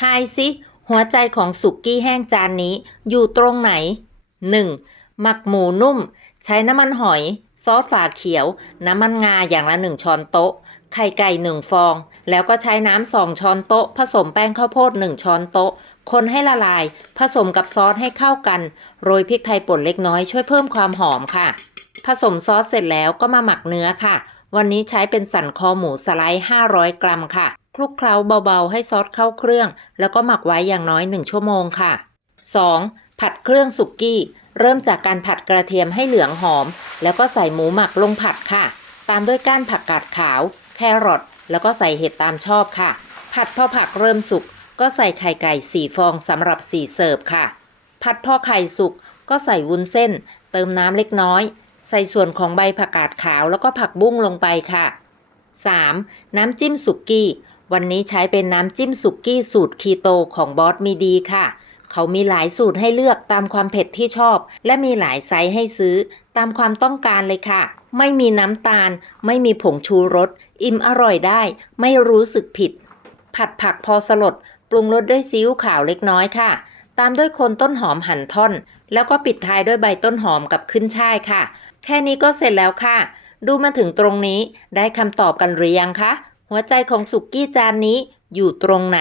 ทายสิหัวใจของสุกี้แห้งจานนี้อยู่ตรงไหน 1. หมักหมูนุ่ม ใช้น้ำมันหอย ซอสฝาเขียว น้ำมันงาอย่างละ1ช้อนโต๊ะ ไข่ไก่1ฟอง แล้วก็ใช้น้ำ2ช้อนโต๊ะ ผสมแป้งข้าวโพด1ช้อนโต๊ะ คนให้ละลาย ผสมกับซอสให้เข้ากัน โรยพริกไทยป่นเล็กน้อยช่วยเพิ่มความหอมค่ะ ผสมซอสเสร็จแล้วก็มาหมักเนื้อค่ะ วันนี้ใช้เป็นสันคอหมูสไลด์ 500 กรัมค่ะ คลุกเคล้าเบาๆ ให้ซอสเข้าเครื่อง แล้วก็หมักไว้อย่างน้อย 1 ชั่วโมงค่ะ 2. ผัดเครื่องสุกี้ เริ่มจากการผัดกระเทียมให้เหลืองหอม แล้วก็ใส่หมูหมักลงผัดค่ะ ตามด้วยก้านผักกาดขาว แครอทแล้วก็ใส่เห็ดตามชอบค่ะ ผัดพอผักเริ่มสุก ก็ใส่ไข่ไก่สี่ฟองสำหรับสี่เสิร์ฟค่ะ ผัดพอไข่สุก ก็ใส่วุ้นเส้น เติมน้ำเล็กน้อย ใส่ส่วนของใบผักกาดขาวแล้วก็ผักบุ้งลงไปค่ะ 3. น้ำจิ้มสุกี้ วันนี้ใช้เป็นน้ำจิ้มสุกกี้สูตรคีโตของบอสมีดีค่ะ เขามีหลายสูตรให้เลือกตามความเผ็ดที่ชอบ และมีหลายไซส์ให้ซื้อ ตามความต้องการเลยค่ะ ไม่มีน้ำตาล ไม่มีผงชูรส อิ่มอร่อยได้ ไม่รู้สึกผิด ผัดผักพอสลด ปรุงรสด้วยซีอิ๊วขาวเล็กน้อยค่ะ ตามด้วยโคนต้นหอมหั่นท่อน แล้วก็ปิดท้ายด้วยใบต้นหอมกับขึ้นช่ายค่ะ แค่นี้ก็เสร็จแล้วค่ะ ดูมาถึงตรงนี้ได้คำตอบกันหรือยังคะ หัวใจของสุกี้จานนี้อยู่ตรงไหน